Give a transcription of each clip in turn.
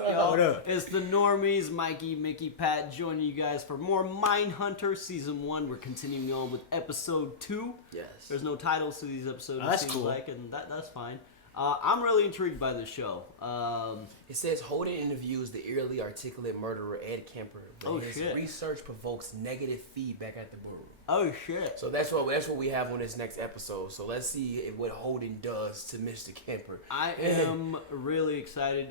up, y'all? What up? It's the Normies, Mikey, Mickey, Pat, joining you guys for more Mindhunter Season 1. We're continuing on with Episode 2. Yes. There's no titles to these episodes, that's it seems cool. like, and that's fine. I'm really intrigued by this show. It says Holden interviews the eerily articulate murderer Ed Kemper, but his shit. research provokes negative feedback at the boardroom. Oh, shit. So that's what we have on this next episode. So let's see what Holden does to Mr. Kemper. I am really excited.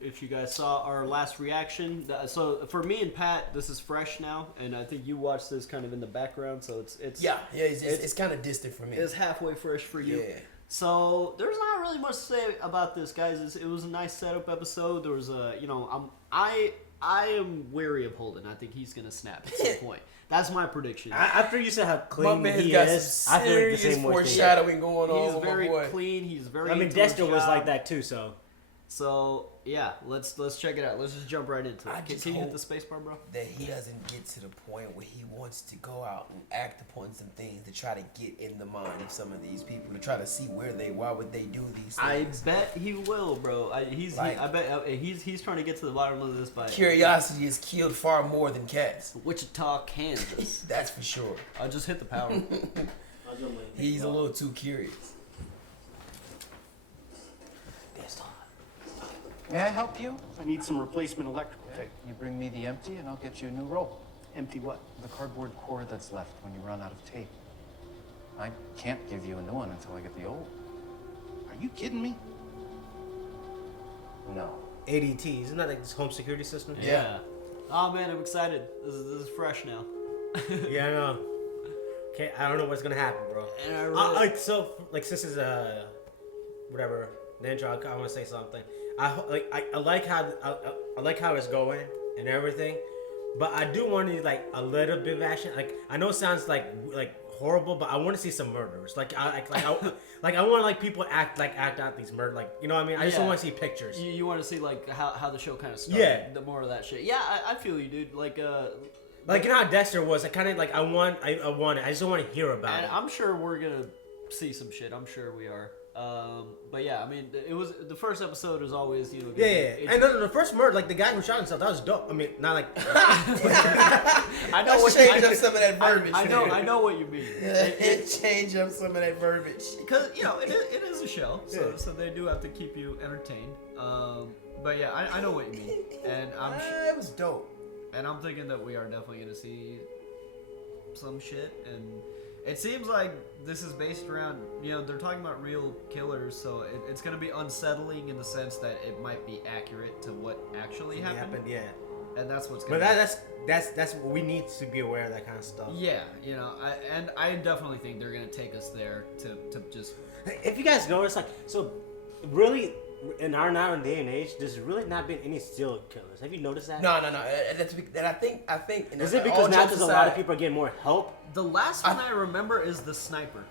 If you guys saw our last reaction, so for me and Pat, this is fresh now, and I think you watched this kind of in the background, so it's it's kind of distant for me. It's halfway fresh for you. Yeah. So there's not really much to say about this, guys. It was a nice setup episode. There was I am wary of Holden. I think he's gonna snap at some point. That's my prediction. After you said how My clean man's he got is, some I feel like the serious same way. foreshadowing going on. He's with very my boy. clean. He's very. I mean, into his Dexter was job. like that too, so. So yeah, let's check it out. Let's just jump right into it. just Can you hit hope the space bar, bro? that he doesn't get to the point where he wants to go out and act upon some things to try to get in the mind of some of these people, to try to see why would they do these things. I bet he will, bro. He's trying to get to the bottom of this by Curiosity has killed far more than cats. Wichita, Kansas. That's for sure. I just hit the power. He's a little too curious. May I help you? I need some replacement electrical tape. You bring me the empty and I'll get you a new roll. Empty what? The cardboard cord that's left when you run out of tape. I can't give you a new one until I get the old. Are you kidding me? No. ADT, isn't that like this home security system? Yeah. Oh man, I'm excited. This is fresh now. Yeah, I know. Okay, I don't know what's gonna happen, bro. And I really, Since it's whatever the intro, I want to say something. I like how it's going and everything, but I do want to like a little bit of action. Like I know it sounds like horrible, but I want to see some murders. I want like people act out these murders. Like, you know what I mean? I just don't want to see pictures. you want to see like how the show kind of started. Yeah. The more of that shit. Yeah, I feel you, dude. Like you know how Dexter was. I kind of like I want it. I just don't want to hear about and it. I'm sure we're gonna see some shit. I'm sure we are. But yeah, I mean, it was the first episode was always Yeah. And the first murder, like the guy who shot himself, that was dope. I mean, not like. I know what change up some of that verbiage. I know what you mean. Change up some of that verbiage. Because it is a show, so they do have to keep you entertained. But yeah, I know what you mean, and It was dope. and I'm thinking that we are definitely gonna see some shit, and it seems like this is based around they're talking about real killers, so it's gonna be unsettling in the sense that it might be accurate to what actually happened. Yeah. And that's what's gonna. But that's what we need to be aware of, that kind of stuff. Yeah, I definitely think they're gonna take us there to just. If you guys notice, really, in our now day and age, there's really not been any serial killers. Have you noticed that? No. I think. Is it because now a lot of people are getting more help? The last one I remember is the sniper.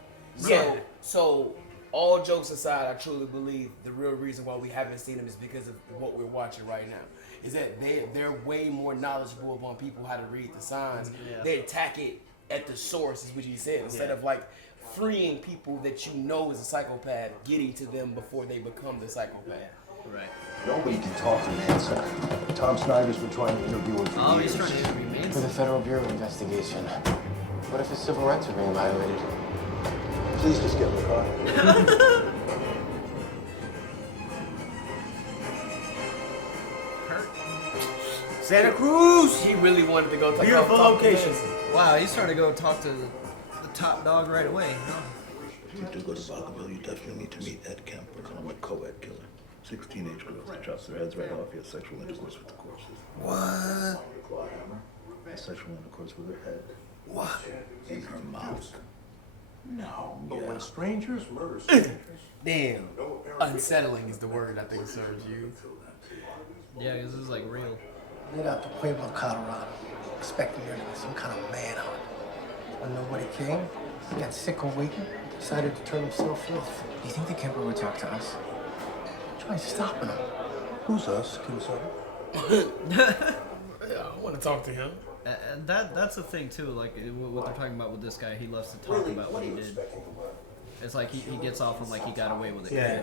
So all jokes aside, I truly believe the real reason why we haven't seen them is because of what we're watching right now. Is that they're way more knowledgeable upon people how to read the signs. Yeah. They attack it at the source, is what you said, instead of like freeing people that you know is a psychopath, getting to them before they become the psychopath. Right. Nobody can talk to Manson. Tom Snyder's been trying to interview him for Oh, years. he's trying to interview me. For the Federal Bureau of Investigation. What if his civil rights are being violated? Please just get in the car. Santa Cruz! He really wanted to go talk Beautiful talk to location. Manson. Wow, he's trying to go talk to the top dog right away. Huh? If you do go to Bogaville, you definitely need to meet Ed Kemper. I'm a co-ed killer. 6 teenage girls. He chops their heads right off. He has sexual intercourse with the corpses. What? Sexual intercourse with her head. What? In her mouth. No. But when strangers murder strangers. Damn. Unsettling is the word I think serves you. Yeah, this is like real. Moved out to Pueblo, Colorado, expecting there to be some kind of manhunt. When nobody came, he got sick of waiting, decided to turn himself in. Do you think the Kemper would talk to us? Try stopping him. Who's us, Kurosawa? Yeah, I want to talk to him. And that's the thing too. Like what they're talking about with this guy, he loves to talk about what he did. It's like he gets off on like he got away with it. Yeah.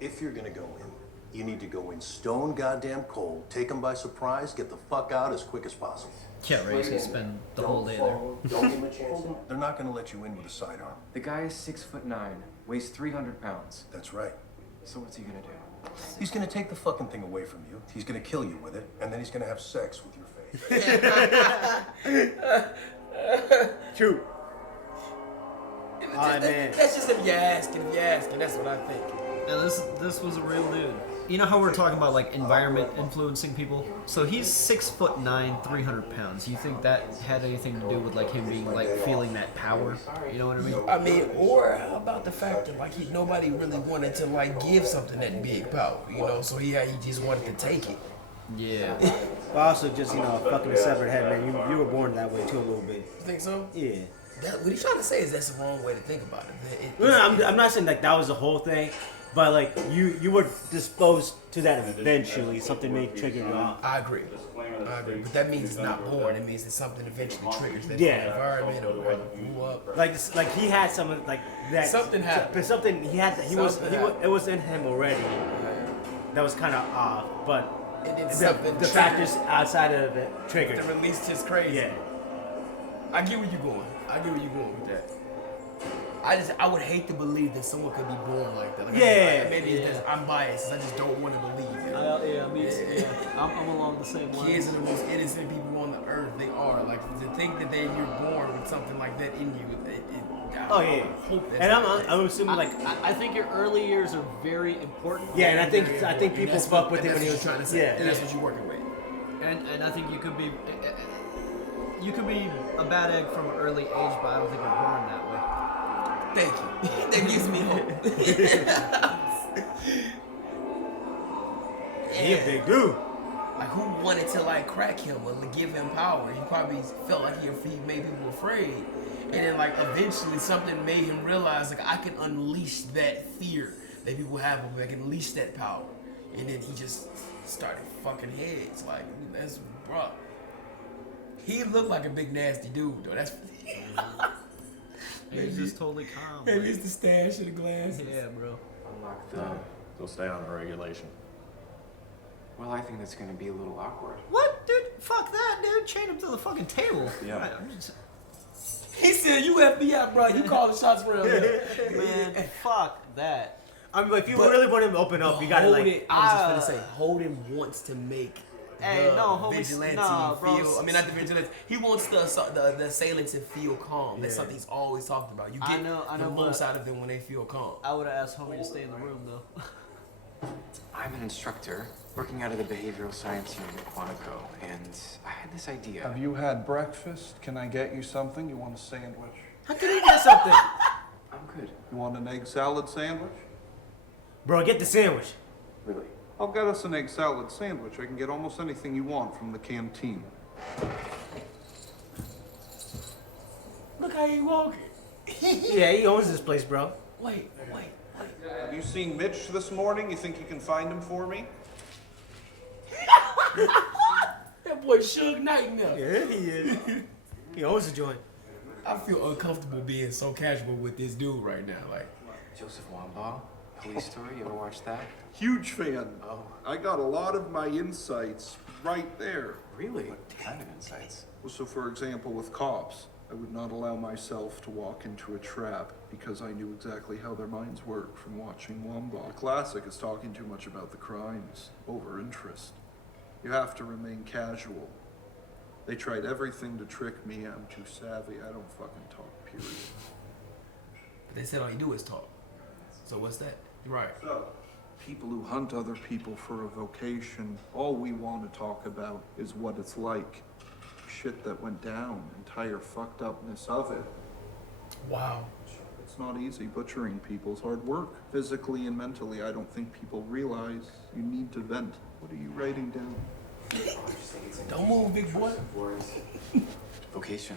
If you're gonna go in, You need to go in stone goddamn cold, take them by surprise, get the fuck out as quick as possible. Yeah, right. He's spend the whole day there. Don't give them a chance. They're not going to let you in with a sidearm. The guy is 6'9", weighs 300 pounds. That's right. So what's he gonna do? He's going to take the fucking thing away from you. He's going to kill you with it, and then he's going to have sex with your face. True. That's man. That's just if you're asking. That's what I think. Now this was a real dude. You know how we're talking about like environment influencing people? So he's 6'9", 300 pounds. You think that had anything to do with like him being like feeling that power? You know what I mean? I mean, or how about the fact that like nobody really wanted to like give something that big power, you know? So he just wanted to take it. Yeah. But also just, you know, fucking a severed head, man. You were born that way too a little bit. You think so? Yeah. What he's trying to say is that's the wrong way to think about it. No, I'm not saying like that was the whole thing, but like you were disposed to that eventually. Something may trigger you off. I agree. But that means it's not born. It means that something eventually triggers that Yeah. environment or how you grew up. Like he had some like that. Something happened. But something he had. It was in him already. That was kind of off, but And then something the factors outside of it triggered. The release just crazy. Yeah. I get where you're going. With that. I would hate to believe that someone could be born like that. Like, Yeah. Maybe it's just, I'm biased. I just don't want to believe it. I'm along the same line. Kids are the most innocent people on the earth. They are. Like to think that you're born with something like that in you. Oh yeah. Hope that's And not the case. I'm assuming like I think your early years are very important. yeah, and I think people That's fuck what- with and it when that's he what was you're trying to say. yeah. And that's what you're working with. And I think you could be a bad egg from an early age, but I don't think you're born that way. Thank you. That gives me hope. He a big dude. Like who wanted to like crack him or give him power? He probably felt like he made people afraid, and then like eventually something made him realize like I can unleash that fear that people have. I can unleash that power, and then he just started fucking heads. Like that's bro. He looked like a big nasty dude though. That's He's just totally calm. maybe like- it's the stash of the glasses. yeah, bro. Unlock the... They'll stay on the regulation. Well, I think that's gonna be a little awkward. What, dude? Fuck that, dude. Chain him to the fucking table. Yeah. I'm just- He said, "You FBI, bro. You call the shots for him." man, fuck that. I mean, if you But- really want him to open up, you gotta like. I was just gonna say, Holden wants to make Hey, the no, homie, vigilante nah, bro. feel. I mean, not the vigilante. He wants the assailant to feel calm. That's Yeah. something he's always talked about. You I get know, the most but- out of them when they feel calm. I would have asked homie to stay in the room though. I'm an instructor working out of the behavioral science unit at Quantico, and I had this idea. Have you had breakfast? Can I get you something? You want a sandwich? How can he get something? I'm good. You want an egg salad sandwich? Bro, get the sandwich. Really. I'll get us an egg salad sandwich. I can get almost anything you want from the canteen. Look how he walking. Yeah, he owns this place, bro. Wait. Have you seen Mitch this morning? You think you can find him for me? That boy Suge Knight now. Yeah, he is. He owns the joint. I feel uncomfortable being so casual with this dude right now. Like, Joseph Wambaugh, Police Story. You ever watch that? Huge fan. Oh. I got a lot of my insights right there. Really? What kind of insights? So, for example, with cops, I would not allow myself to walk into a trap because I knew exactly how their minds work from watching Wombat. The classic is talking too much about the crimes, over interest. You have to remain casual. They tried everything to trick me. I'm too savvy. I don't fucking talk, period. but they said all you do is talk. So what's that? You're right. So, people who hunt other people for a vocation, all we want to talk about is what it's like. Shit that went down, entire fucked upness of it. Wow. It's not easy. Butchering people's hard work. Physically and mentally, I don't think people realize you need to vent. What are you writing down? Don't move, big boy. Vocation.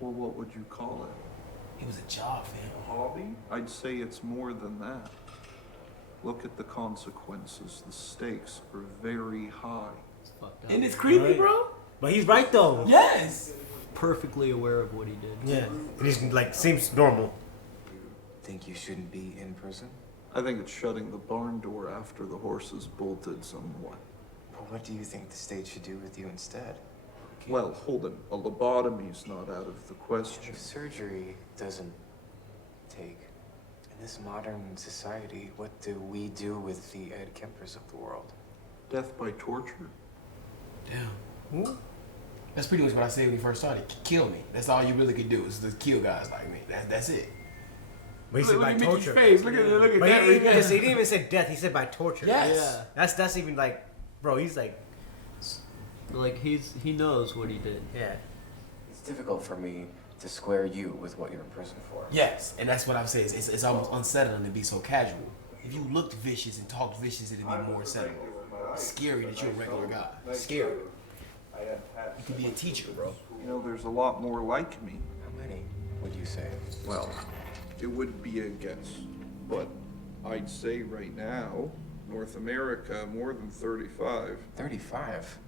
Well, what would you call it? He was a job for him. Hobby? I'd say it's more than that. Look at the consequences. The stakes are very high. It's fucked up. And it's creepy, Right. bro. But he's right though. Yes. Perfectly aware of what he did. Yeah. And he's like seems normal. Think you shouldn't be in prison? I think it's shutting the barn door after the horses bolted somewhat. But what do you think the state should do with you instead? Well, hold it. A lobotomy's not out of the question. If surgery doesn't take, in this modern society, what do we do with the Ed Kempers of the world? Death by torture? Damn. Ooh. That's pretty much what I said when we first started. Kill me. That's all you really could do is to kill guys like me. That's it. But he said by at Mickey's torture. face. Look at But that. he didn't even say death. He said by torture. Yes. Yeah. That's even like, bro. He's like, Like he knows what he did. yeah. It's difficult for me to square you with what you're in prison for. Yes, and that's what I'm saying. It's almost unsettling to be so casual. If you looked vicious and talked vicious, it'd be more unsettling. It's scary that you're a regular guy. It's scary. You could be a teacher, bro. You know, there's a lot more like me. How many would you say? Well, it would be a guess, but I'd say right now, North America, more than 35. 35?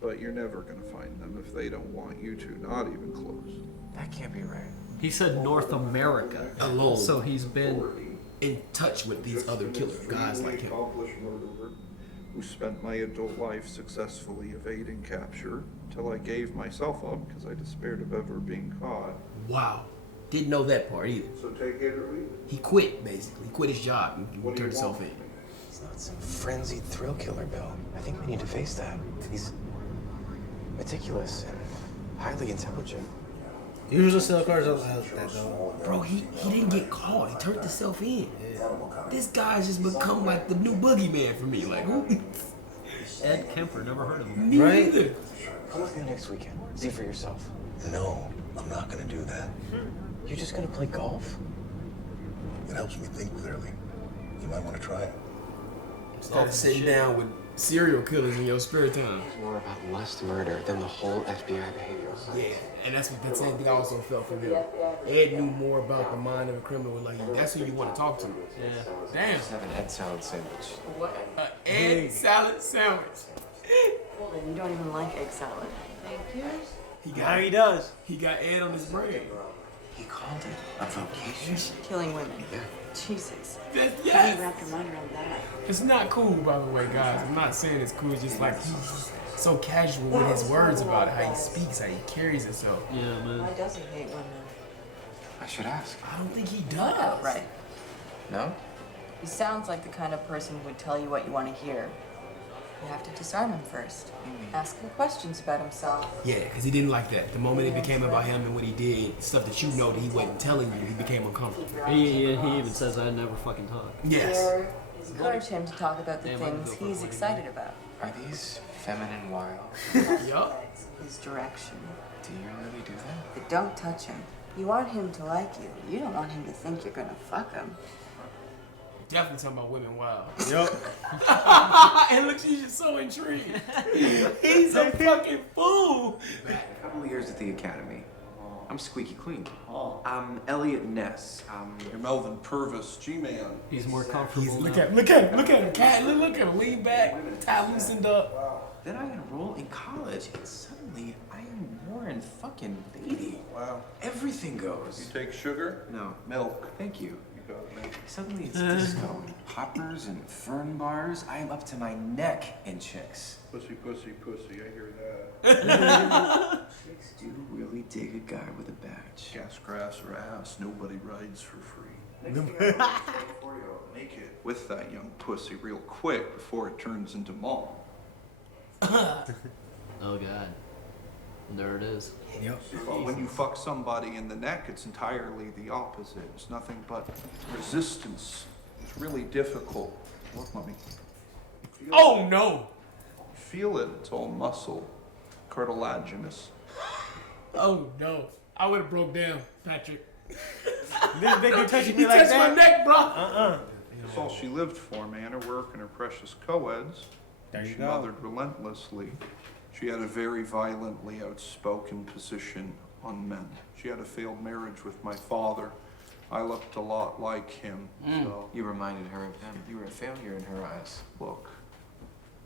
But you're never gonna find them if they don't want you to, not even close. That can't be right. He said North America Alone. so he's been. In touch with these other killer guys like him. Accomplished murderer who spent my adult life successfully evading capture till I gave myself up because I despaired of ever being caught. Wow. Didn't know that part either. So take it or leave it. He quit, basically. He quit his job and What do turned you himself want in. from me? He's not some frenzied thrill killer, Bill. I think we need to face that. He's meticulous and highly intelligent. Usually serial killers don't have that though. Bro, he didn't get caught. He turned himself in. This guy's just become like the new boogeyman for me. Like, who? Ed Kemper, never heard of him. Me Right? neither. Come with me next weekend. See for yourself. No, I'm not gonna do that. You're just gonna play golf? It helps me think clearly. You might want to try it. Instead of sitting down with serial killers in your spare time. More about lust murder than the whole FBI behavioral science. Yeah, and that's what the same thing I also felt from him. Ed knew more about the mind of a criminal. Like, that's who you want to talk to. Yeah. Damn. Just have an Ed salad sandwich. An egg salad sandwich. Well, then you don't even like egg salad. Thank you. Now he does. He got Ed on his brain. He called it a vocation. Killing women. Yeah. Jesus. That's, You yes. wrap your mind around that. It's not cool, by the way, guys. I'm not saying it's cool. It's just like he's so casual with his words about it, how he speaks, how he carries himself. Yeah, man. Why does he hate women? I should ask. I don't think he Not does. outright. No? He sounds like the kind of person who would tell you what you want to hear. You have to disarm him first. Ask him questions about himself. Yeah, because he didn't like that. The moment it became about him and what he did, stuff that you know that he wasn't telling you, he became uncomfortable. He even says I never fucking talk. Yes. Encourage him to talk about the Damn, I can things go for he's it. excited about. Are these feminine wild? Yup. His direction. Do you really do that? But don't touch him. You want him to like you. You don't want him to think you're gonna fuck him. Definitely talking about women wild. Yup. And look, she's just so intrigued. He's a fucking fool. Back a couple of years at the academy. I'm squeaky clean. I'm Elliot Ness. You're Melvin Purvis, G-Man. He's more comfortable Look now. at him, cat. Look at him, lean back, tie loosened up. Then I enroll in college, and suddenly I am Warren fucking Beatty. Wow. Everything You goes. take sugar? No, Milk. thank you. You got me. Suddenly it's disco, poppers and fern bars. I am up to my neck in chicks. Pussy, pussy, pussy. I hear that. Chicks do really dig a guy with a badge. Gas, grass, or ass. Nobody rides for free. Make it with that young pussy real quick before it turns into mom. Oh god. And there it is. Yep. But when you fuck somebody in the neck, it's entirely the opposite. It's nothing but resistance. It's really difficult. Look, mommy. Feel Oh no. Feel it. It's all muscle, cartilaginous. Oh no. I would have broke down, Patrick. They can touch He me like touched my that. neck, bro. That's all she lived for, man. Her work and her precious co-eds. There you She go. mothered relentlessly. She had a very violently outspoken position on men. She had a failed marriage with my father. I looked a lot like him, so You reminded her of him. You were a failure in her eyes. look.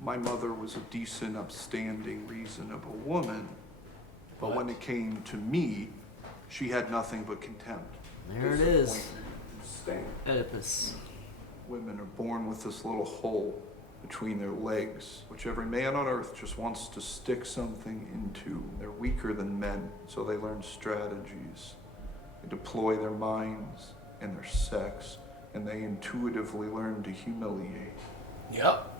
My mother was a decent, upstanding, reasonable woman. But when it came to me, she had nothing but contempt. There it is. Disappointment and disdain. Oedipus. Women are born with this little hole between their legs, which every man on earth just wants to stick something into. They're weaker than men, so they learn strategies. They deploy their minds and their sex, and they intuitively learn to humiliate. Yep.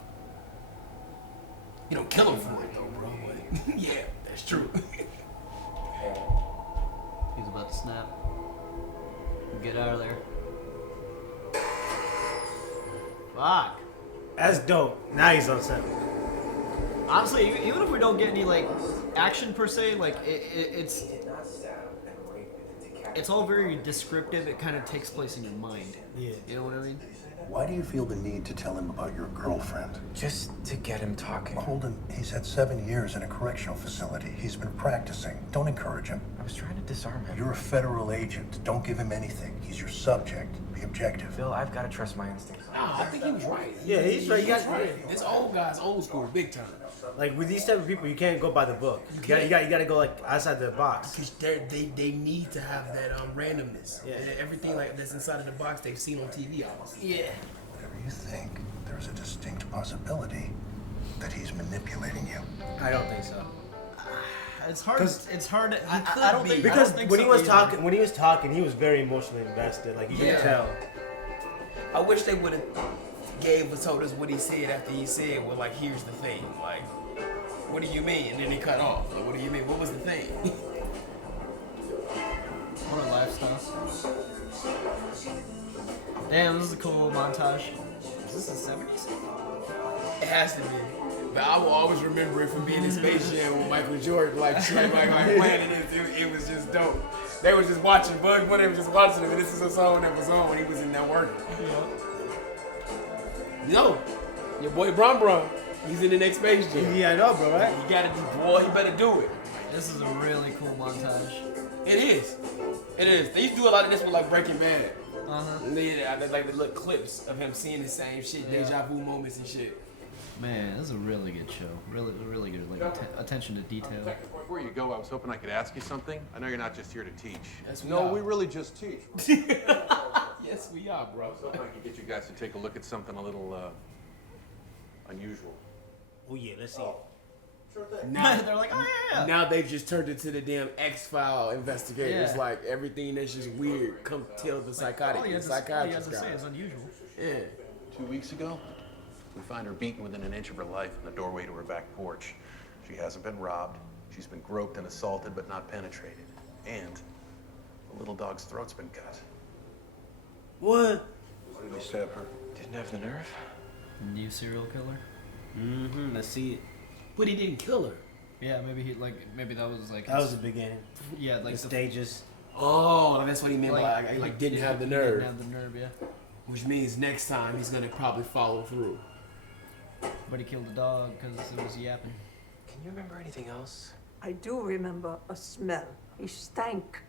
You don't kill him for it though, bro. But yeah, that's true. He's about to snap. Get out of there. Fuck. That's dope. Now he's on set. Honestly, even if we don't get any like action per se, like it's all very descriptive. It kind of takes place in your mind. Yeah. You know what I mean? Why do you feel the need to tell him about your girlfriend? Just to get him talking. Holden, he's had 7 years in a correctional facility. He's been practicing. Don't encourage him. I was trying to disarm him. You're a federal agent. Don't give him anything. He's your subject. Be objective. Phil, I've got to trust my instincts. Nah, I think he was right. Yeah, he's right. This old guy's old school, big time. Like with these type of people, you can't go by the book. You got to go like outside the box. Because they need to have that randomness. Yeah. And everything like that's inside of the box they've seen on TV, obviously. Yeah. Whatever you think, there's a distinct possibility that he's manipulating you. I don't think so. It's hard. It's hard. I don't be. think Because I don't think when so he was either. talking, he was very emotionally invested. Like you Yeah. could tell. I wish they would have told us what he said after he said, well, like, here's the thing. Like, what do you mean? And then they cut off. Like, what do you mean? What was the thing? What a lifestyle. Damn, this is a cool montage. Is this the 70s? It has to be. But I will always remember it from being in Space Jam with Michael Jordan, like playing it. It was just dope. They was just watching Bug Bunny, was just watching it, and this is a song that was on when he was in there working. Yo, your boy Bron, he's in the next Space Jam. Yeah, I know, bro. Right? You gotta do, boy, he better do it. This is a really cool montage. It is. It is. They used to do a lot of this with like Breaking Bad. Uh-huh. They like the little clips of him seeing the same shit, deja vu moments and shit. Man, this is a really good show. Really good. Like attention to detail. Before you go, I was hoping I could ask you something. I know you're not just here to teach. Yes, We really just teach. Yes, we are, bro. I was hoping I could get you guys to take a look at something a little unusual. Oh yeah, let's see. Now, They're like, oh yeah. now they've just turned into the damn X-File investigators. Yeah. Like everything that's just weird, come tell the psychotic, All you have to psychiatrist say guy. is unusual. Yeah. 2 weeks ago, we find her beaten within an inch of her life in the doorway to her back porch. She hasn't been robbed. She's been groped and assaulted, but not penetrated. And the little dog's throat's been cut. What? Why did he stab her? Didn't have the nerve. New serial killer. Mm-hmm. Let's see it. But he didn't kill her. Yeah, maybe that was like. That was the beginning. Yeah, like The stages. Oh, that's what he meant by like didn't have the nerve. Didn't have the nerve, yeah. Which means next time he's gonna probably follow through. But he killed the dog because it was yapping. Can you remember anything else? I do remember a smell. He stank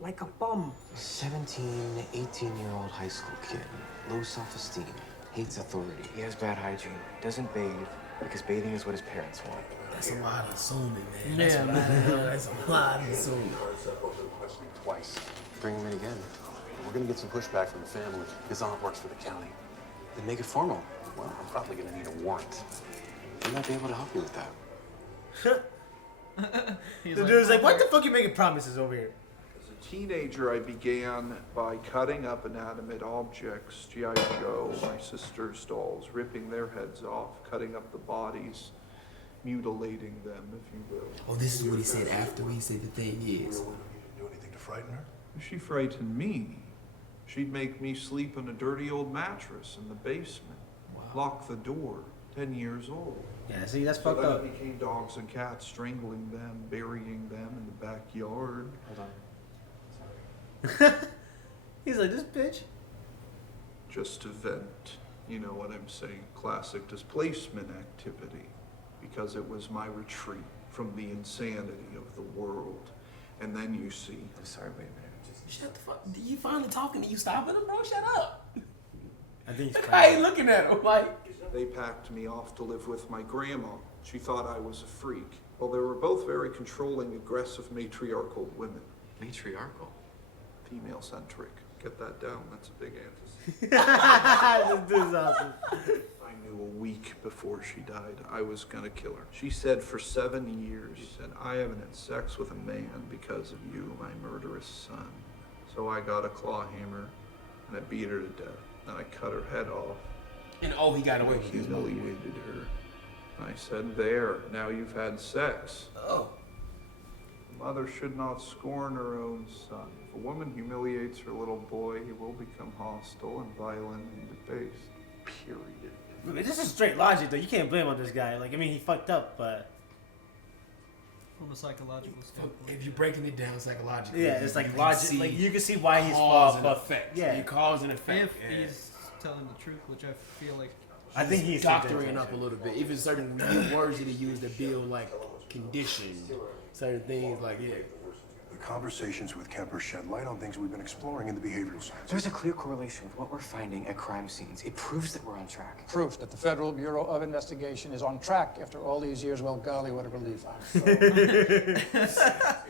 like a bomb. 17, 18-year-old high school kid. Low self-esteem. Hates authority. He has bad hygiene. Doesn't bathe because bathing is what his parents want. That's a lot of assuming, man. Yeah, That's a lot of assuming. Twice. Bring him in again. We're gonna get some pushback from the family. His aunt works for the county. Then make it formal. Well, I'm probably gonna need a warrant. He might be able to help you with that. He's The dude's like, what the fuck you making promises over here? As a teenager, I began by cutting up inanimate objects, G.I. Joe, my sister's dolls, ripping their heads off, cutting up the bodies, mutilating them, if you will. Oh, this is what he said after he said the thing is. Do anything to frighten her? She frightened me. She'd make me sleep in a dirty old mattress in the basement, lock the door, 10 years old. Yeah, see, that's So fucked then up. it became dogs and cats, strangling them, burying them in the backyard. Hold on. He's like, this bitch. Just to vent, you know what I'm saying, classic displacement activity, because it was my retreat from the insanity of the world. And then you see, I'm sorry, wait a minute. Shut the fuck. You finally talking to you stopping him, bro? Shut up. I think he's I ain't crazy. looking at him like. they packed me off to live with my grandma. She thought I was a freak. Well, they were both very controlling, aggressive, matriarchal women. Matriarchal. Female-centric. Get that down. That's a big emphasis. This dude's awesome. I knew a week before she died I was gonna kill her. She said for 7 years, she said, I haven't had sex with a man because of you, my murderous son. So I got a claw hammer and I beat her to death. Then I cut her head off. And oh, he got away I with it. humiliated her. I said, there, now you've had sex. Oh. A mother should not scorn her own son. If a woman humiliates her little boy, he will become hostile and violent and debased. Period. I mean, this is straight logic, though. You can't blame on this guy. Like, I mean, he fucked up, but... From a psychological standpoint. If you're breaking it down psychologically. Yeah, it's like you logic. can Like, see you can see why he's cause flawed, and but... effect. Yeah. You cause and effect. If he's telling the truth, which I feel like... I think he's doctoring up a little bit. Even certain words that he used that build like conditioned certain things, like The conversations with Kemper shed light on things we've been exploring in the behavioral science. There's a clear correlation with what we're finding at crime scenes. It proves that we're on track. Proof that the Federal Bureau of Investigation is on track after all these years. Well, golly, what a relief.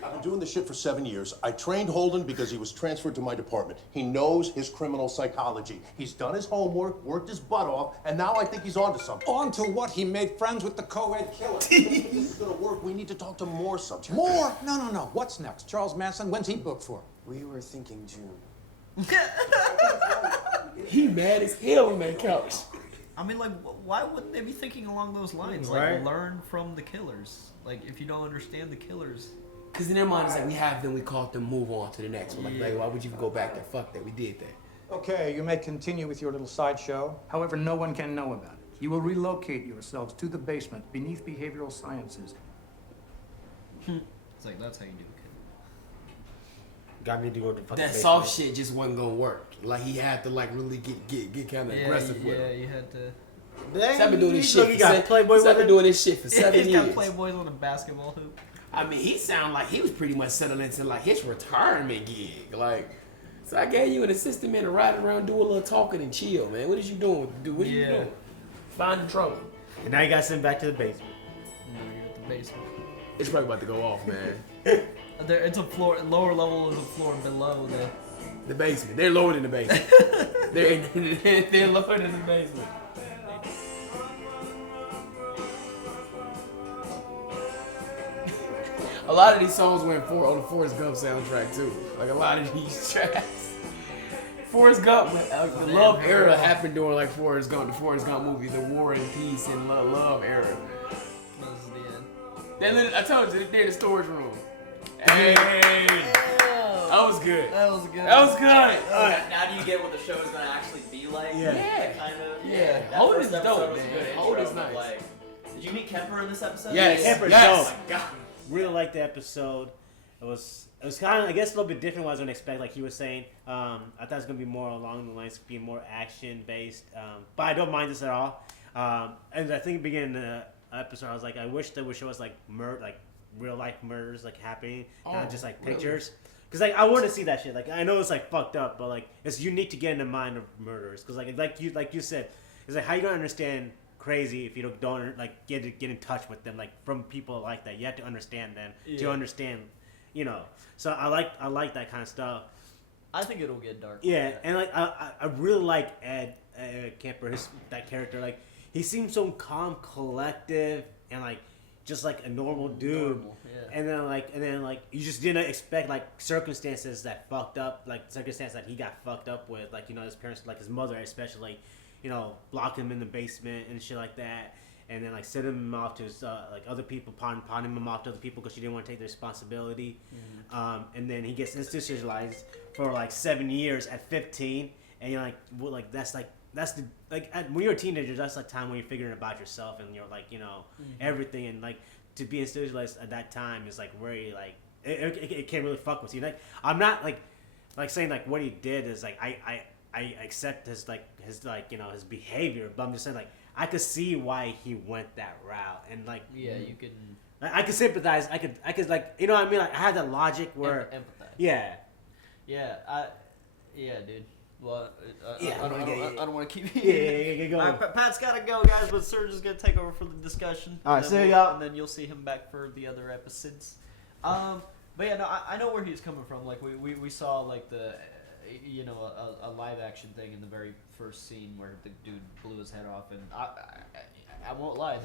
I've been doing this shit for 7 years. I trained Holden because he was transferred to my department. He knows his criminal psychology. He's done his homework, worked his butt off, and now I think he's onto something. On to what? He made friends with the co-ed killer. If this is gonna work, we need to talk to more subjects. More? No. What's next? Charles Manson? When's he booked for? We were thinking June. he mad as hell on that couch. I mean, like, why wouldn't they be thinking along those lines? Right. Like, learn from the killers. Like, if you don't understand the killers. Because in their mind, it's like, we have them, we caught them, move on to the next one. Like, why would you go back and fuck that? We did that. Okay, you may continue with your little sideshow. However, no one can know about it. You will relocate yourselves to the basement beneath behavioral sciences. It's like, that's how you do it. Got me to go to fucking That basement. soft shit just wasn't gonna work. Like, he had to, like, really get kind of aggressive with Yeah, him. you had to... I've been doing this shit. He got Playboy I've been doing this shit for 7 years. He's got Playboys on a basketball hoop. I mean, he sounded like he was pretty much settling into like his retirement gig. Like, so I gave you an assistant man to ride around, do a little talking and chill, man. What is you doing? What are you doing? Finding trouble. And now you got sent back to the basement. No, you're at the basement. It's probably about to go off, man. It's a floor, lower level is a floor below the basement. They're lower than the basement. they're lower than the basement. A lot of these songs went on the Forrest Gump soundtrack too. Like a lot of these tracks. Forrest Gump, the love era happened during like Forrest Gump, the Forrest Gump movie, the War and Peace and Love era. I told you, they're in the storage room. Hey, that was good. That was good. That was good. Now do you get what the show is going to actually be like? Yeah. Kind of. Yeah. That Hold first is episode dope, was a man. good intro, Hold is but, nice. Like, did you meet Kemper in this episode? Yes. Kemper's Yes. dope. Oh my God. Really liked the episode. It was kind of, I guess, a little bit different than what I was gonna expect. Like he was saying, I thought it was gonna be more along the lines of being more action based. But I don't mind this at all. And I think at the beginning of the episode, I was like, I wish they would show us like real life murders like happening, not just like pictures. Cause like I want to see that shit. Like I know it's like fucked up, but like it's unique to get in the mind of murderers. Cause like you said, it's like how you don't understand crazy if you don't like get in touch with them, like from people like that. You have to understand them to understand, you know. So I like that kind of stuff. I think it'll get dark. Yeah, and like I really like Ed Kemper, that character. Like he seems so calm, collective, and like just like a normal dude. Normal, yeah. And then like you just didn't expect like circumstances that fucked up, like circumstances that he got fucked up with, like, you know, his parents, like his mother especially, you know, lock him in the basement and shit like that, and then like send him off to like other people, pawning him off to other people because she didn't want to take the responsibility. And then he gets institutionalized for like 7 years at 15, and you're like, well, like that's the like when you're a teenager, that's like time when you're figuring about yourself and you're like, you know, everything, and like to be institutionalized at that time is like very like it can't really fuck with you. Like I'm not like saying like what he did is like I accept his you know, his behavior, but I'm just saying like I could see why he went that route, and like you can. I could sympathize. I could like, you know what I mean. Like I had that logic where empathize. Yeah, dude. Well, I Yeah, don't want to keep. Yeah, go. All right, Pat's gotta go, guys, but Serge is gonna take over for the discussion. All right, And see then y'all. And then you'll see him back for the other episodes. But yeah, no, I know where he's coming from. Like we saw like the, you know, a live action thing in the very first scene where the dude blew his head off, and I won't lie,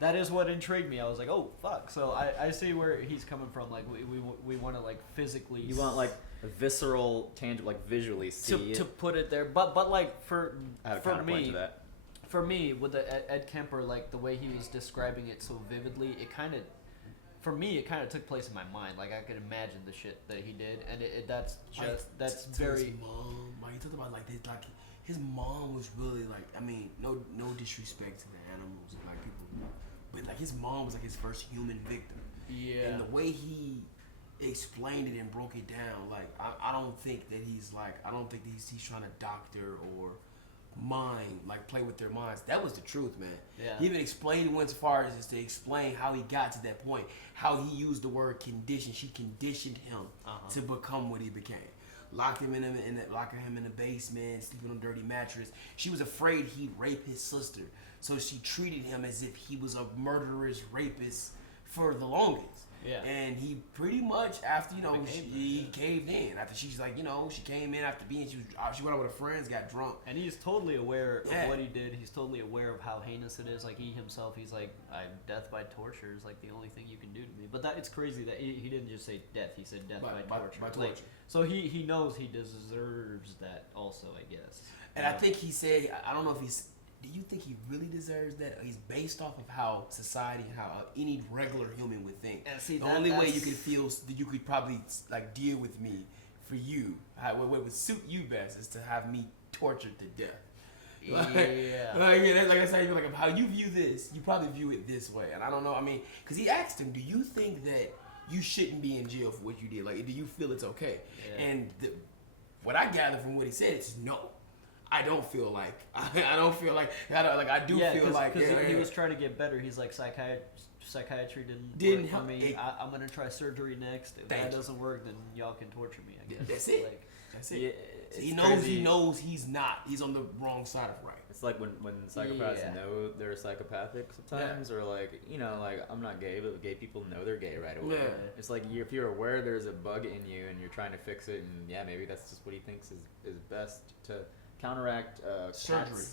that is what intrigued me. I was like, oh fuck. So I see where he's coming from. Like we want to like physically. You want like a visceral, tangible, like visually see to put it there, but like for counterpoint me. to that. For me, with the Ed Kemper, like the way he was describing it so vividly, it kind of, for me, it kind of took place in my mind. Like I could imagine the shit that he did, and that's very. His mom, like he talked about like this, like his mom was really like, I mean, no disrespect to the animals and like people, but like his mom was like his first human victim. Yeah. And the way he explained it and broke it down, like I don't think that he's trying to doctor or play with their minds. That was the truth, man. Yeah. He even explained, went as far as to explain how he got to that point, how he used the word condition. She conditioned him to become what he became. Locked him in the basement, sleeping on a dirty mattress. She was afraid he'd rape his sister, so she treated him as if he was a murderous rapist for the longest. Yeah. And he pretty much, after, he caved in. After she's like, she came in after she went out with her friends, got drunk. And he's totally aware of what he did. He's totally aware of how heinous it is. Like he himself, he's like, death by torture is like the only thing you can do to me. But it's crazy that he didn't just say death. He said death by torture. By torture. Like, so he knows he deserves that also, I guess. And I think he said, I don't know if he's, do you think he really deserves that? He's based off of how society, how any regular human would think. And see, the only way you could feel, you could probably like deal with me, for you, what would suit you best is to have me tortured to death. Like that's how you like how you view this. You probably view it this way, and I don't know. I mean, because he asked him, "Do you think that you shouldn't be in jail for what you did? Like, do you feel it's okay?" Yeah. And what I gather from what he said is no. I don't feel like I don't feel like I do feel like because he was trying to get better. He's like psychiatry didn't work for me. I'm gonna try surgery next. If that doesn't work, then y'all can torture me, I guess. That's it. Like, that's it. Yeah, he knows he's not. He's on the wrong side of right. It's like when psychopaths know they're psychopathic sometimes, or like I'm not gay, but gay people know they're gay right away. Yeah. It's like if you're aware there's a bug in you and you're trying to fix it, and maybe that's just what he thinks is best to counteract surgery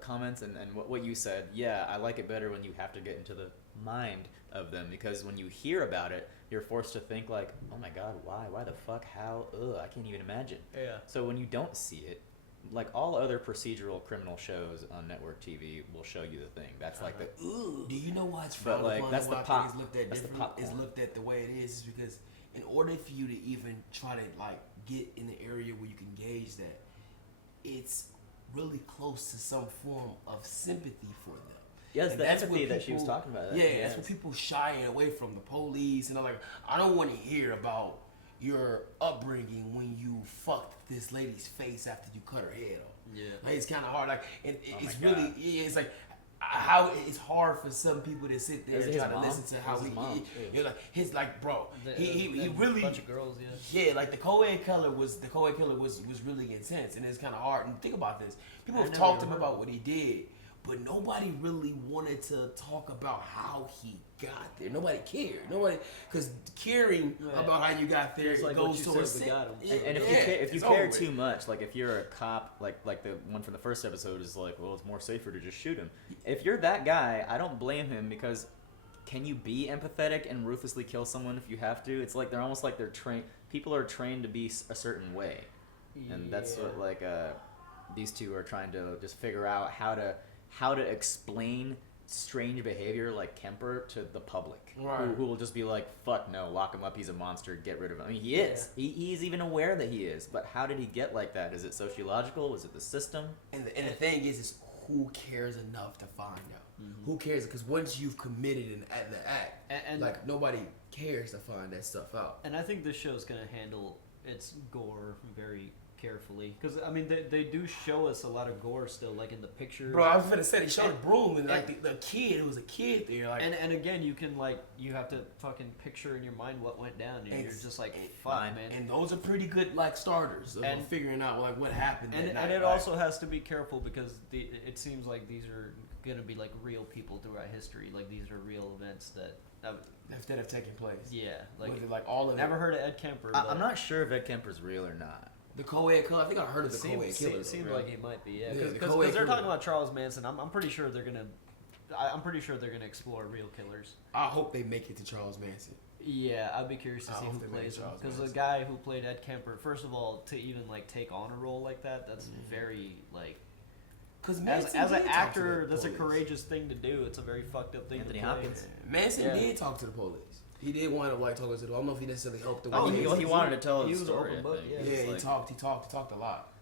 comments and what you said. Yeah, I like it better when you have to get into the mind of them, because when you hear about it, you're forced to think like, oh my god, why the fuck, how, I can't even imagine. Yeah. So when you don't see it, like all other procedural criminal shows on network TV will show you the thing. That's like the ooh. Do you know why it's frowned upon? That's the pop. Is looked at different. Is looked at the way it is because in order for you to even try to like get in the area where you can gauge that, it's really close to some form of sympathy for them. Yes, the empathy that she was talking about. Yeah, that's what people shying away from the police, and they're like, I don't want to hear about your upbringing when you fucked this lady's face after you cut her head off. Yeah, like, it's kind of hard. Like, it's really, it's like how it's hard for some people to sit there and try to listen to how you're like his like bro. He really bunch of girls. Yeah, like the co-ed killer was really intense, and it's kind of hard. And think about this: people have talked to him about what he did, but nobody really wanted to talk about how he got there. Nobody cared. Nobody, because caring about how you got there like goes towards we got him. And if you care too much, like if you're a cop, like the one from the first episode is like, well, it's more safer to just shoot him. If you're that guy, I don't blame him, because can you be empathetic and ruthlessly kill someone if you have to? It's like they're almost like they're trained. People are trained to be a certain way, and that's what like these two are trying to just figure out how to explain strange behavior like Kemper to the public, who will just be like, fuck no, lock him up, he's a monster, get rid of him. I mean, he is. He's even aware that he is, but how did he get like that? Is it sociological? Was it the system? And the thing is who cares enough to find out? Mm-hmm. Who cares? Because once you've committed the act, and like nobody cares to find that stuff out. And I think this show's gonna handle its gore very carefully, because I mean they do show us a lot of gore still, like in the picture. Bro, I was gonna say they showed a broom and like the kid. It was a kid there, like. And again, you can you have to fucking picture in your mind what went down, and you're just like, fuck, man. And those are pretty good like starters of figuring out like what happened. And it also has to be careful, because it seems like these are gonna be like real people throughout history. Like these are real events that have taken place. Yeah, like all of never heard of Ed Kemper. I'm not sure if Ed Kemper's real or not. The co-ed killer. I think I heard of the co-ed killer. Seems bro. like he might be. Yeah, Yeah, the because co-ed they're talking killer. about Charles Manson. I'm pretty sure they're gonna. I'm pretty sure they're gonna explore real killers. I hope they make it to Charles Manson. Yeah, I'd be curious to I see hope who they make plays him. Charles Because the Manson. guy who played Ed Kemper, first of all, to even like take on a role like that, that's very like. Because As an actor, that's a courageous thing to do. It's a very fucked up thing Anthony to play. Hopkins. Manson Yeah. did talk to the police. He did want to like talk to the. I don't know if he necessarily helped them. Oh, he wanted to tell he his was story. open I book, think. yeah. Yeah, It's he like- talked a lot.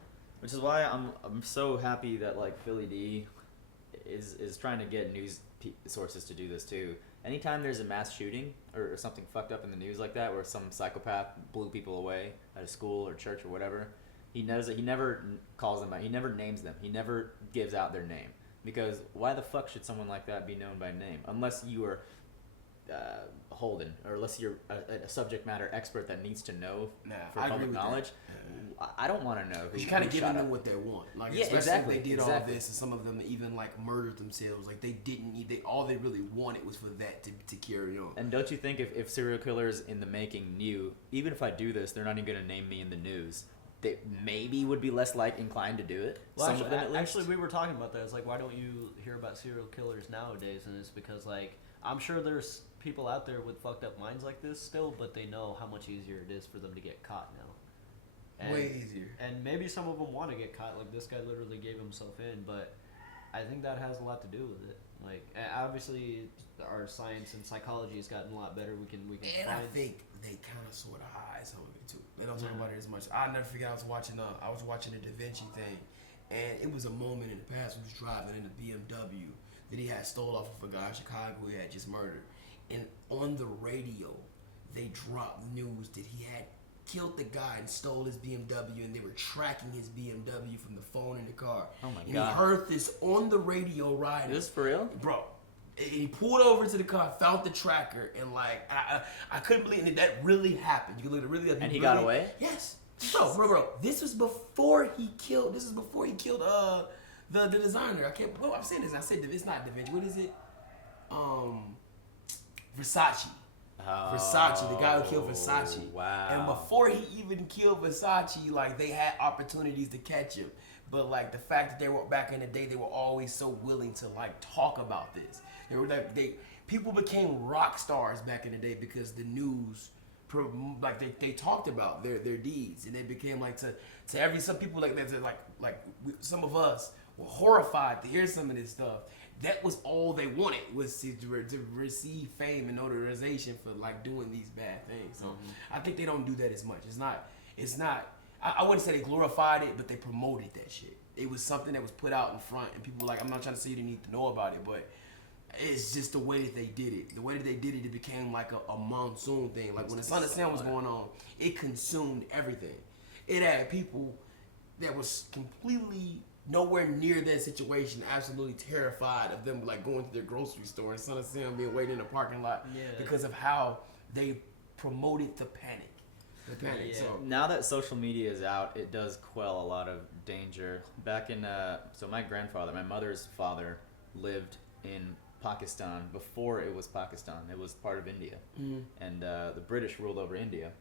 Which is why I'm so happy that like Philly D is trying to get news sources to do this too. Anytime there's a mass shooting or something fucked up in the news like that, where some psychopath blew people away at a school or church or whatever, he knows that he never calls them out. He never names them. He never gives out their name, because why the fuck should someone like that be known by name unless you are Holden, or unless you're a subject matter expert that needs to know for I agree public with knowledge. I don't want to know. You're kind of giving them what they want. Like, Yeah, especially exactly, if they did all exactly. this, and some of them even like murdered themselves. Like they didn't need. All they really wanted was for that to carry on. And don't you think if serial killers in the making knew, even if I do this, they're not even going to name me in the news, they maybe would be less inclined to do it? Well, Some actually, of them at least. actually, we were talking about that. It's like, why don't you hear about serial killers nowadays? And it's because, like, I'm sure there's people out there with fucked up minds like this still, but they know how much easier it is for them to get caught now. And, Way easier. And maybe some of them want to get caught. Like, this guy literally gave himself in, but I think that has a lot to do with it. Like, and obviously, our science and psychology has gotten a lot better. We can And find. I think they kind of sort of hide some of it too. They don't talk about it as much. I never forget I was watching a Da Vinci thing, and it was a moment in the past when he was driving in a BMW that he had stole off of a guy in Chicago he had just murdered. And on the radio, they dropped news that he had killed the guy and stole his BMW, and they were tracking his BMW from the phone in the car. Oh my and God. he heard this on the radio riding. Is this for real? Bro. And he pulled over to the car, found the tracker, and like I couldn't believe that really happened. You can look at it really up. And he got really- away? Yes. Bro. This was before he killed. This is before he killed the designer. I can't. Well, I'm saying this. I said it's not Da Vinci. What is it? Versace. Versace, the guy who killed Versace. Wow. And before he even killed Versace, like they had opportunities to catch him. But like the fact that they were back in the day, they were always so willing to like talk about this. They were like people became rock stars back in the day because the news, they talked about their deeds, and they became like to some people like that some of us were horrified to hear some of this stuff. That was all they wanted, was to receive fame and notarization for like doing these bad things. So I think they don't do that as much. It's not. I wouldn't say they glorified it, but they promoted that shit. It was something that was put out in front, and people were like, I'm not trying to say you didn't need to know about it, but it's just the way that they did it. The way that they did it, it became like a monsoon thing. Like when the Son of Sam was going on, it consumed everything. It had people that was completely nowhere near that situation, absolutely terrified of them like going to their grocery store and Son of Sam being waiting in the parking lot because of how they promoted the panic. Yeah. So Now that social media is out, it does quell a lot of danger. Back in, so my grandfather, my mother's father, lived in Pakistan before it was Pakistan. It was part of India. And the British ruled over India.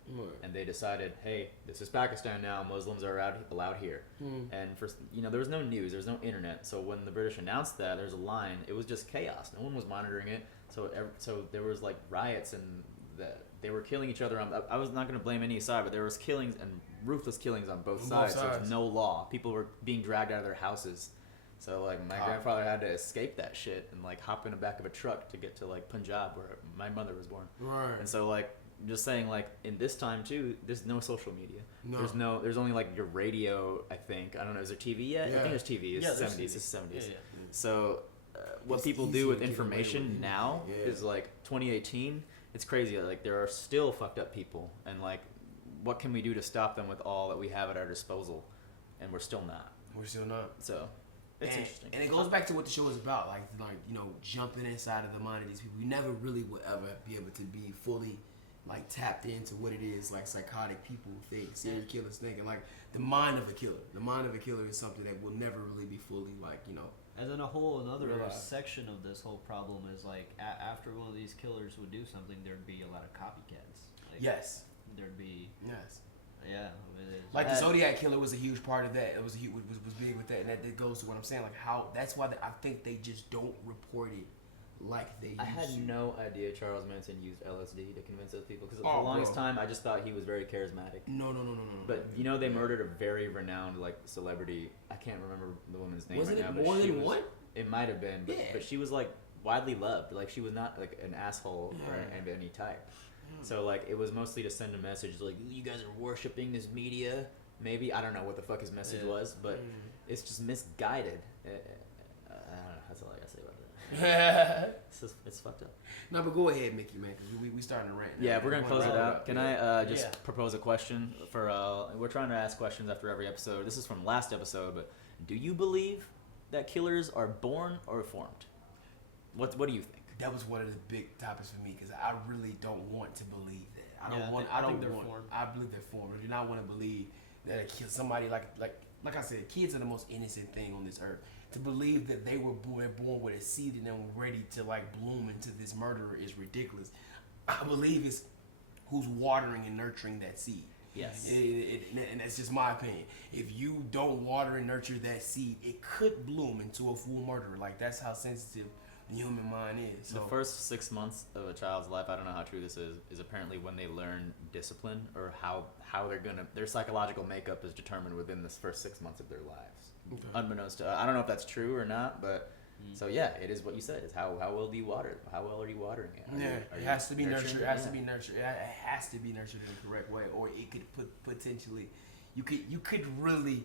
And they decided, hey, this is Pakistan now. Muslims are allowed here. And there was no news. There was no internet. So when the British announced that, there's a line. It was just chaos. No one was monitoring it. So there was like riots, and they were killing each other. I was not going to blame any side, but there was killings and ruthless killings on both sides. So there's no law. People were being dragged out of their houses. So like my grandfather had to escape that shit and like hop in the back of a truck to get to like Punjab, where my mother was born. Right. And so like just saying, like in this time too, there's no social media. No. There's only like your radio. I think, I don't know. Is there TV yet? I think there's TV. It's the 70s. It's the 70s. So what It's people easy do with to get away information with it. now Yeah. is like 2018. It's crazy. Like there are still fucked up people, and like what can we do to stop them with all that we have at our disposal? And we're still not. We're still not. So it's interesting. And it goes back to what the show is about, like jumping inside of the mind of these people. You never really would ever be able to be fully like tapped into what it is like psychotic people think, serial killers think, and like the mind of a killer. The mind of a killer is something that will never really be fully And then another realize. section of this whole problem is like after one of these killers would do something, there'd be a lot of copycats. Like, Yes. There'd be. Yes. Yeah. Like the Zodiac Killer was a huge part of that. It was was big with that, and that goes to what I'm saying. Like how that's why I think they just don't report it like they. I had used to. no idea Charles Manson used LSD to convince those people because for Oh, the longest bro. time I just thought he was very charismatic. No. But you know they murdered a very renowned like celebrity. I can't remember the woman's name Wasn't right it now. more but she than was, one? It might have been, but, Yeah. but she was like widely loved. Like she was not like an asshole or of any type. So like it was mostly to send a message like you guys are worshiping this media. Maybe I don't know what the fuck his message was, but it's just misguided. I don't know. That's all I gotta say about that. It's fucked up. No, but go ahead, Mickey, man, because we starting to rant. Now. Yeah, we're gonna close it out. Can I just Yeah. propose a question for? We're trying to ask questions after every episode. This is from last episode, but do you believe that killers are born or formed? What do you think? That was one of the big topics for me because I really don't want to believe that. I think they're formed. I believe they're formed. I do not want to believe that somebody like I said, kids are the most innocent thing on this earth. To believe that they were born with a seed and then ready to like bloom into this murderer is ridiculous. I believe it's who's watering and nurturing that seed. Yes. And that's just my opinion. If you don't water and nurture that seed, it could bloom into a full murderer. Like that's how sensitive the human mind is. So The first 6 months of a child's life, I don't know how true this is apparently when they learn discipline or how their psychological makeup is determined within the first 6 months of their lives. Okay. Unbeknownst to, I don't know if that's true or not, but so yeah, it is what you said. Is how well do you water it? How well are you watering it? it has to be nurtured. It has to be nurtured. It has to be nurtured in the correct way, or it could potentially, you could really,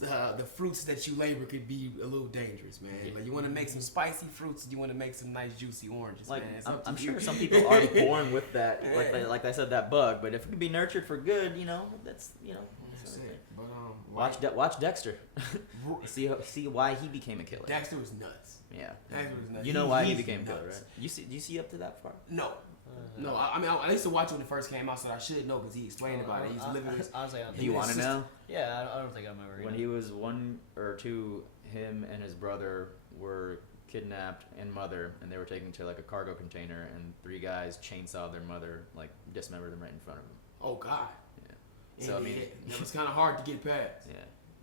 the fruits that you labor could be a little dangerous, man. Yeah. Like you want to make some spicy fruits, you want to make some nice juicy oranges, Like man. It's I'm, up to I'm you. sure some people are born with that, Yeah. like I said, that bug. But if it can be nurtured for good, that's That's it. But watch Dexter. see why he became a killer. Dexter was nuts. Yeah. Dexter was nuts. You know why he he's became a killer, nuts. right? Do you see up to that far? No. No, I mean, I used to watch it when it first came out, so I should know because he explained about it. He's living his. Honestly, I don't Do you want to know? Yeah, I don't think I'm ever. When he was 1 or 2, him and his brother were kidnapped and mother, and they were taken to like a cargo container, and 3 guys chainsawed their mother, like dismembered them right in front of him. Oh God. Yeah. So I mean, it was kind of hard to get past. Yeah.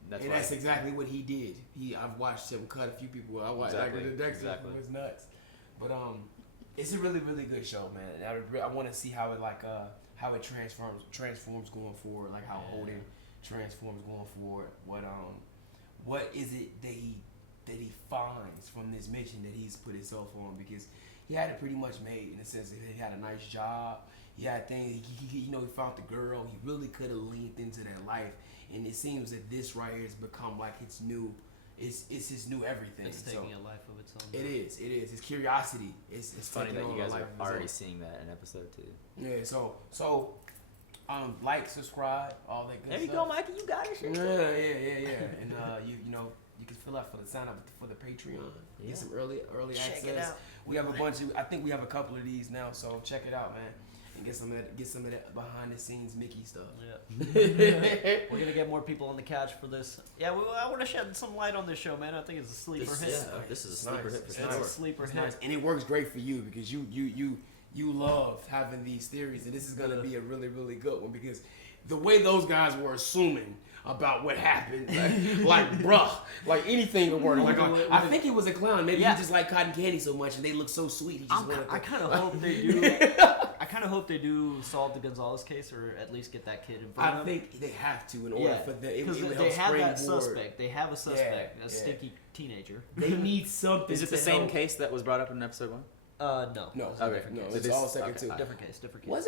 That's exactly what he did. I've watched him cut a few people. I watched Exactly, like the Dexter was nuts. But it's a really really good show, man. I want to see how it how it transforms going forward, like how Holden transforms going forward. What is it that he finds from this mission that he's put himself on? Because he had it pretty much made in the sense that he had a nice job. He had things. He found the girl. He really could have leaned into that life. And it seems that this right here has become like its new, it's his new everything. It's taking a life of its own. It is. His curiosity. It's funny that you guys are already seeing. seeing that in episode 2. Yeah. So, like, subscribe, all that good There you stuff. go, Mikey. You got it. Shit. Yeah. And you can fill out for the sign up for the Patreon. Yeah. Get some early Check access. it out. We have a bunch of. I think we have a couple of these now. So check it out, man. And get some of that behind the scenes Mickey stuff. Yeah. We're gonna get more people on the couch for this. Yeah, I want to shed some light on this show, man. I think it's a sleeper hit. This is a sleeper hit for It's sure. a sleeper hit. Nice. And it works great for you because you love having these theories, and this is gonna be a really really good one because the way those guys were assuming about what happened, like bruh, like anything could work. Like I think it was a clown. Maybe he just liked cotton candy so much, and they look so sweet. He just I kind of hope they do. I kind of hope they do solve the Gonzalez case, or at least get that kid in front of them. I think they have to in order for the because it they have that springboard. suspect. They have a suspect, Yeah, a stinky teenager. They need something. Is it the to same help. case that was brought up in episode 1? No. No. It's a Okay. different No, case. it's all second too. Different case. Different case.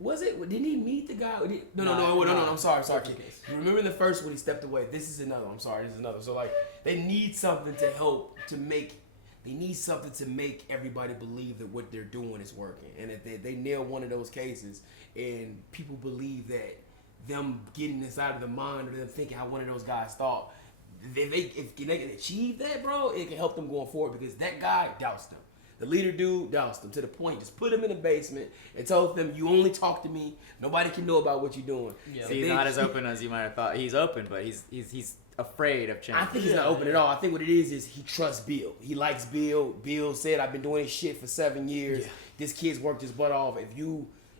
Was it? Didn't he meet the guy? No. I'm sorry. Different case. Remember in the first one he stepped away. This is another. I'm sorry. This is another. So like they need something to help to make. They need something to make everybody believe that what they're doing is working, and if they nail one of those cases, and people believe that them getting inside of the mind or them thinking how one of those guys thought, if they can achieve that, bro, it can help them going forward because that guy doused them. The leader dude doused them to the point. Just put him in the basement and told them, "You only talk to me. Nobody can know about what you're doing." Yeah. See, he's not as open as you might have thought. He's open, but he's afraid of change. I think he's not open at all. I think what it is he trusts Bill. He likes Bill. Bill said, "I've been doing this shit for 7 years. This kid's worked his butt off.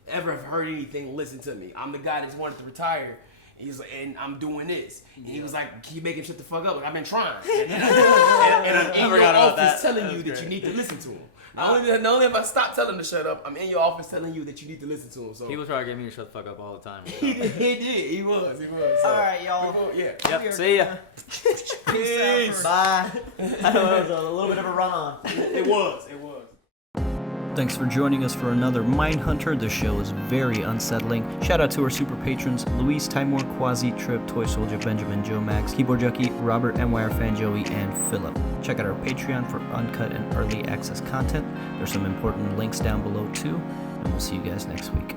ever have heard anything, listen to me. I'm the guy that just wanted to retire. He's like, and I'm doing this. And he was like, keep making shit the fuck up. Like, I've been trying. and I'm in your office telling you that you need to listen to him. Not only if I stop telling him to shut up, I'm in your office telling you that you need to listen to him. So People try to get me to shut the fuck up all the time. he did. He was. So, all right, y'all. Yeah. Yep. See ya. Peace. Bye. I know it was a little bit of a run on. It was. Thanks for joining us for another Mindhunter. The show is very unsettling. Shout out to our super patrons: Luis, Timor, Quasi, Trip, Toy Soldier, Benjamin, Joe Max, Keyboard Junkie, Robert, NYR Fan Joey, and Philip. Check out our Patreon for uncut and early access content. There's some important links down below too, and we'll see you guys next week.